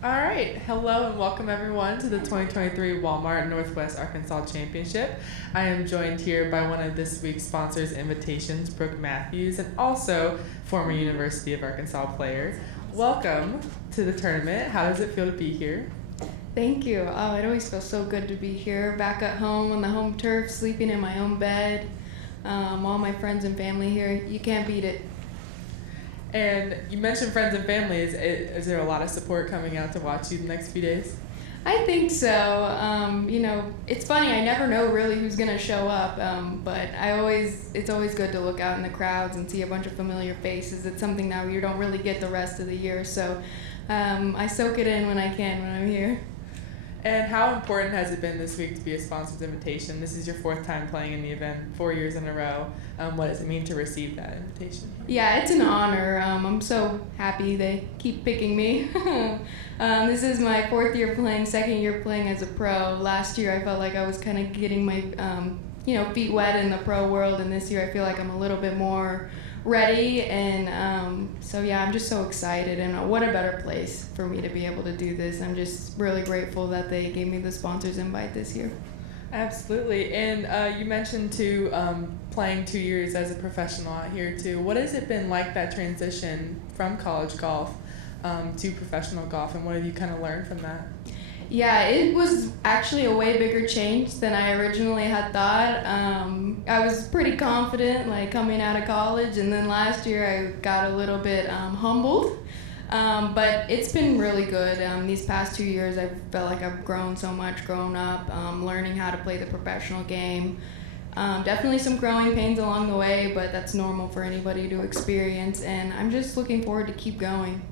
All right, hello and welcome everyone to the 2023 Walmart Northwest Arkansas Championship. I am joined here by one of this week's sponsors' invitations, Brooke Matthews, and also former University of Arkansas player. Welcome to the tournament. How does it feel to be here? Thank you. Oh, it always feels so good to be here, back at home on the home turf, sleeping in my own bed. All my friends and family here. You can't beat it. And you mentioned friends and family. Is there a lot of support coming out to watch you the next few days? I think so. It's funny. I never know really who's gonna show up, but it's always good to look out in the crowds and see a bunch of familiar faces. It's something that you don't really get the rest of the year, so I soak it in when I can when I'm here. And how important has it been this week to be a sponsor's invitation? This is your fourth time playing in the event, 4 years in a row. What does it mean to receive that invitation? Yeah, it's an honor. I'm so happy they keep picking me. This is my fourth year playing, second year playing as a pro. Last year I felt like I was kind of getting my feet wet in the pro world, and this year I feel like I'm a little bit more ready, and I'm just so excited, and what a better place for me to be able to do this. I'm just really grateful that they gave me the sponsors invite this year. Absolutely. And you mentioned too playing 2 years as a professional out here too. What has it been like, that transition from college golf to professional golf, and what have you kind of learned from that? Yeah, it was actually a way bigger change than I originally had thought. I was pretty confident, like, coming out of college, and then last year I got a little bit humbled. But it's been really good. These past 2 years I felt like I've grown so much, grown up, learning how to play the professional game. Definitely some growing pains along the way, but that's normal for anybody to experience, and I'm just looking forward to keep going.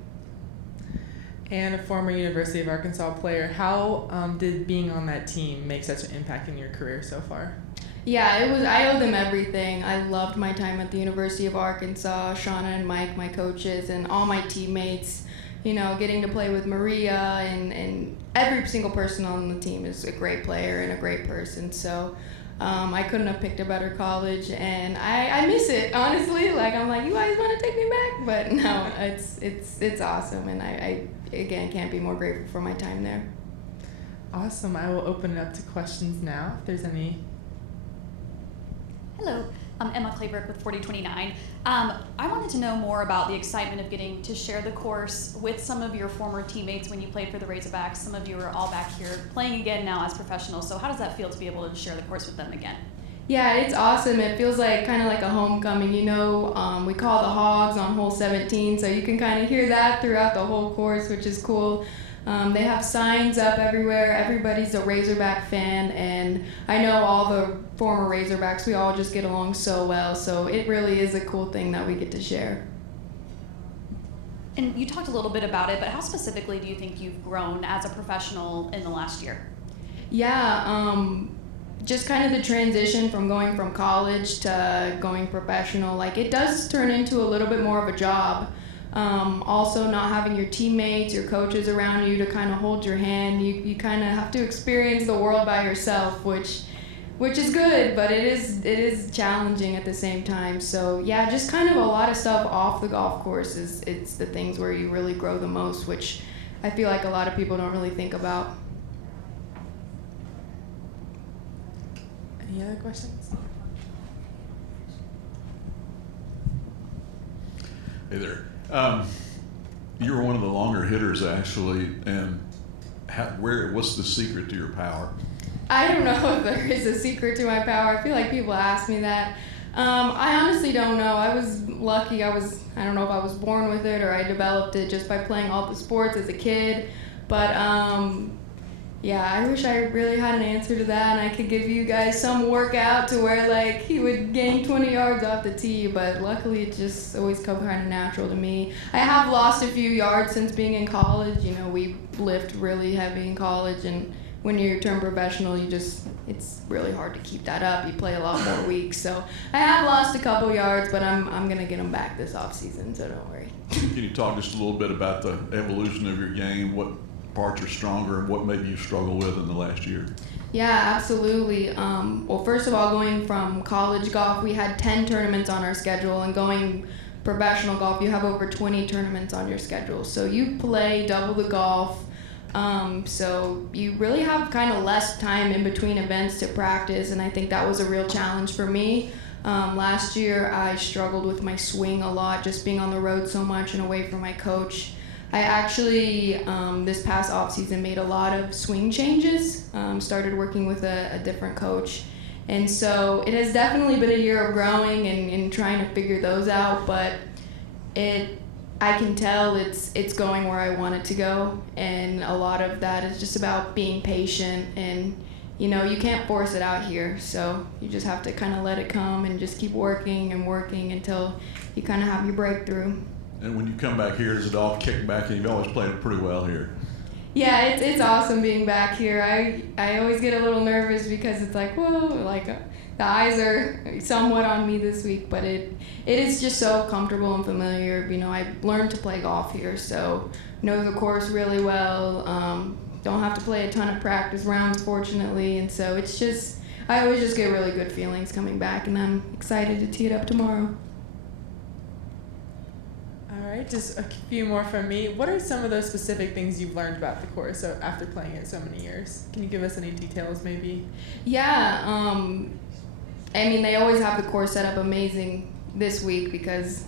And a former University of Arkansas player, how did being on that team make such an impact in your career so far? Yeah, it was. I owe them everything. I loved my time at the University of Arkansas, Shauna and Mike, my coaches, and all my teammates. Getting to play with Maria and every single person on the team is a great player and a great person. So I couldn't have picked a better college, and I miss it, honestly. Like, I'm like, you guys want to take me back? But no, it's awesome, and I again can't be more grateful for my time there. Awesome. I will open it up to questions now, if there's any. Hello, I'm Emma Clayburg with 4029. I wanted to know more about the excitement of getting to share the course with some of your former teammates when you played for the Razorbacks. Some of you are all back here playing again now as professionals, so how does that feel to be able to share the course with them again? Yeah, it's awesome. It feels like kind of like a homecoming. We call the Hogs on hole 17, so you can kind of hear that throughout the whole course, which is cool. They have signs up everywhere. Everybody's a Razorback fan, and I know all the former Razorbacks. We all just get along so well, so it really is a cool thing that we get to share. And you talked a little bit about it, but how specifically do you think you've grown as a professional in the last year? Yeah, just kind of the transition from going from college to going professional. Like, it does turn into a little bit more of a job. Also, not having your teammates, your coaches around you to kind of hold your hand. You kind of have to experience the world by yourself, which is good, but it is challenging at the same time. So yeah, just kind of a lot of stuff off the golf course it's the things where you really grow the most, which I feel like a lot of people don't really think about. Any other questions? Hey there. You were one of the longer hitters, actually, and what's the secret to your power? I don't know if there is a secret to my power. I feel like people ask me that. I honestly don't know. I was lucky. I don't know if I was born with it or I developed it just by playing all the sports as a kid. But yeah, I wish I really had an answer to that, and I could give you guys some workout to where, like, he would gain 20 yards off the tee, but luckily it just always come kind of natural to me. I have lost a few yards since being in college. We lift really heavy in college, and when you turn professional, it's really hard to keep that up. You play a lot more weeks, so I have lost a couple yards, but I'm going to get them back this off season, so don't worry. Can you talk just a little bit about the evolution of your game? What parts are stronger and what maybe you struggle with in the last year? Yeah, absolutely. Well, first of all, going from college golf, we had 10 tournaments on our schedule, and going professional golf, you have over 20 tournaments on your schedule. So you play double the golf. So you really have kind of less time in between events to practice, and I think that was a real challenge for me. Last year I struggled with my swing a lot, just being on the road so much and away from my coach. I actually, this past offseason, made a lot of swing changes, started working with a different coach. And so it has definitely been a year of growing and trying to figure those out, but I can tell it's going where I want it to go, and a lot of that is just about being patient, and you can't force it out here, so you just have to kind of let it come and just keep working and working until you kind of have your breakthrough. And when you come back here, does it all kick back? And you've always played it pretty well here. Yeah, it's awesome being back here. I always get a little nervous because it's like, whoa, like the eyes are somewhat on me this week, but it is just so comfortable and familiar. I learned to play golf here, so know the course really well. Don't have to play a ton of practice rounds, fortunately, and so I always just get really good feelings coming back, and I'm excited to tee it up tomorrow. All right, just a few more from me. What are some of those specific things you've learned about the course after playing it so many years? Can you give us any details, maybe? Yeah, they always have the course set up amazing this week because,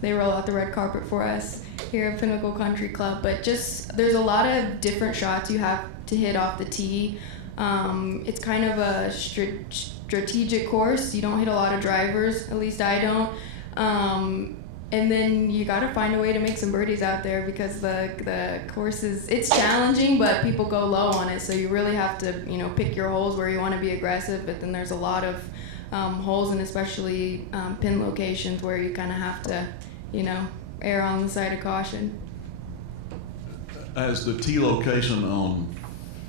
they roll out the red carpet for us here at Pinnacle Country Club. But there's a lot of different shots you have to hit off the tee. It's kind of a strategic course. You don't hit a lot of drivers, at least I don't. And then you got to find a way to make some birdies out there because the course it's challenging, but people go low on it. So you really have to, pick your holes where you want to be aggressive. But then there's a lot of holes, and especially pin locations where you kind of have to, err on the side of caution. As the tee location on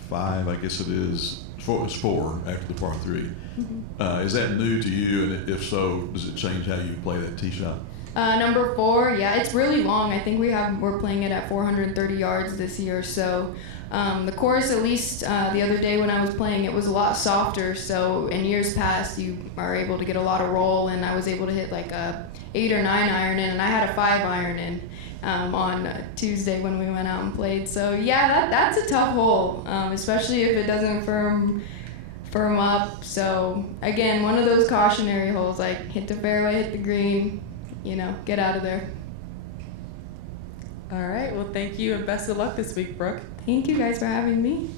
5, I guess it is, it's 4 after the par 3. Mm-hmm. Is that new to you? And if so, does it change how you play that tee shot? Number 4, yeah, it's really long. I think we're playing it at 430 yards this year. So the course, at least the other day when I was playing, it was a lot softer. So in years past, you are able to get a lot of roll, and I was able to hit like a 8 or 9 iron in, and I had a 5 iron in on Tuesday when we went out and played. So yeah, that's a tough hole, especially if it doesn't firm up. So again, one of those cautionary holes, like hit the fairway, hit the green. Get out of there. All right. Well, thank you and best of luck this week, Brooke. Thank you guys for having me.